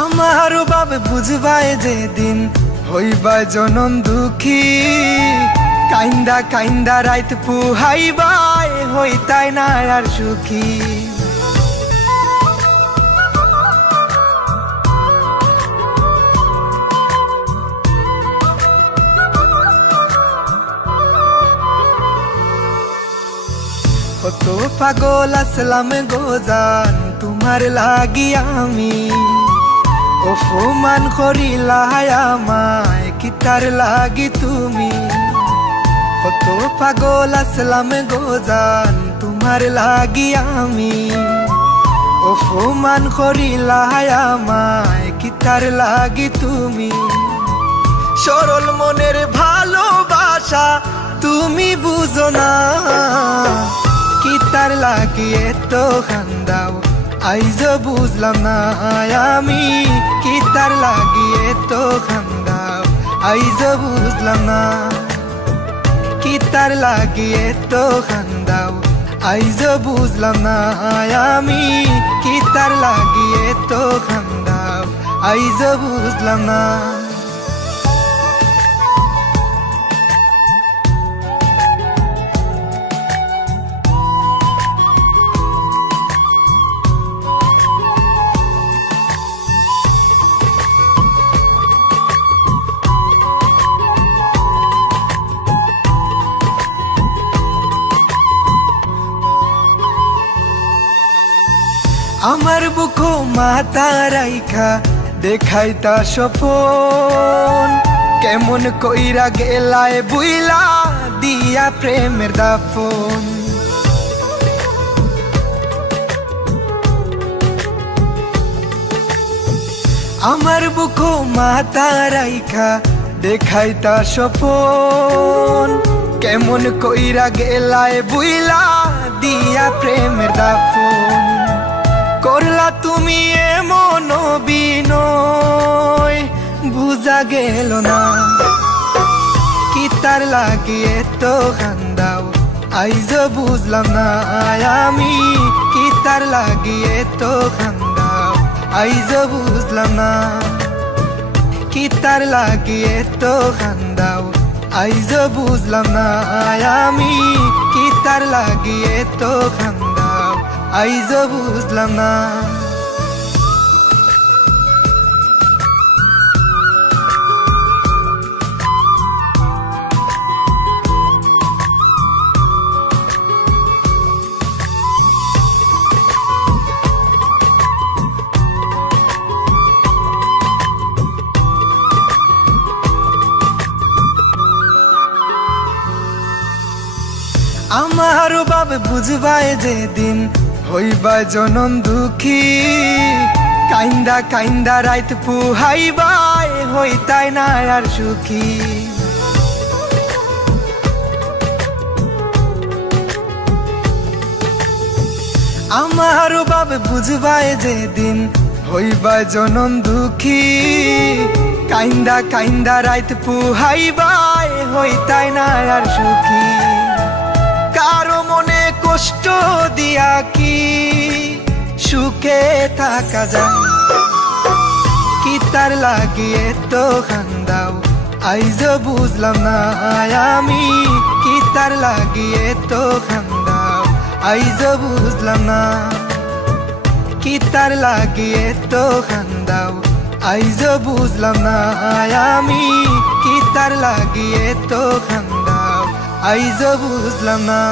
আমার বাবে বুঝবাই যেদিন হইবাই জনম দুঃখী, কাইন্দা কাইন্দা রাইত পুহাইবাই হইতাই না আর সুখী। কত পাগল আসলাম গোজান তোমার লাগি আমি, অপমান করিলা আমায় কিতার লাগি তুমি। কত পাগল আসলাম গোজান তোমার লাগি আমি, অপমান করিলা আমায় কিতার লাগি তুমি। সরল মনের ভালোবাসা তুমি বুঝো না, কিতার লাগি এত কান্দাও আইজ বুঝলাম না আমি। কিতার লাগি এত কান্দাও আইজ বুঝলাম না, কিতার লাগি এত কান্দাও আইজ বুঝলাম না আমি। কিতার লাগি এত কান্দাও আইজ বুঝলাম না। আমার বুকো মাথা রাইখা দেখাইতা স্বপন, কেমন কইরা গেলায় বুইলা দিয়া প্রেমের দাফন। আমার বুকো মাথা রাইখা দেখাইতা স্বপন, কেমন কইরা গেলায় বুইলা দিয়া প্রেমের দাফন। করলা তুমি এমন বিনয় বুঝা গেল না, কিতার লাগি এত কান্দাও আইজ বুঝলাম না আমি। কিতার লাগি এত কান্দাও আইজ বুঝলাম না, কিতার লাগি এত কান্দাও আইজ বুঝলাম না আমি। কিতার লাগি এত কান্দাও আইজ বুঝলাম না। আমার বাবে বুঝবাই যেদিন হইবাই জনম দুঃখী, কাইন্দা কাইন্দা রাইত পুহাইবাই হইতাই না আর সুখী। আমার বাবে বুঝবাই যেদিন হইবাই জনম দুঃখী, কাইন্দা কাইন্দা রাইত পুহাইবাই হইতাই না আর সুখী। কারো মনে কষ্ট দিয়া কি সুখে থাকা যায়, কিতার লাগি এত কান্দাও আইজ বুঝলাম না আমি। কিতার লাগি এত কান্দাও আইজ বুঝলাম না, কিতার লাগি এত কান্দাও আইজ বুঝলাম না আমি। কিতার লাগি এত কান্দাও আইজ বুঝলাম না।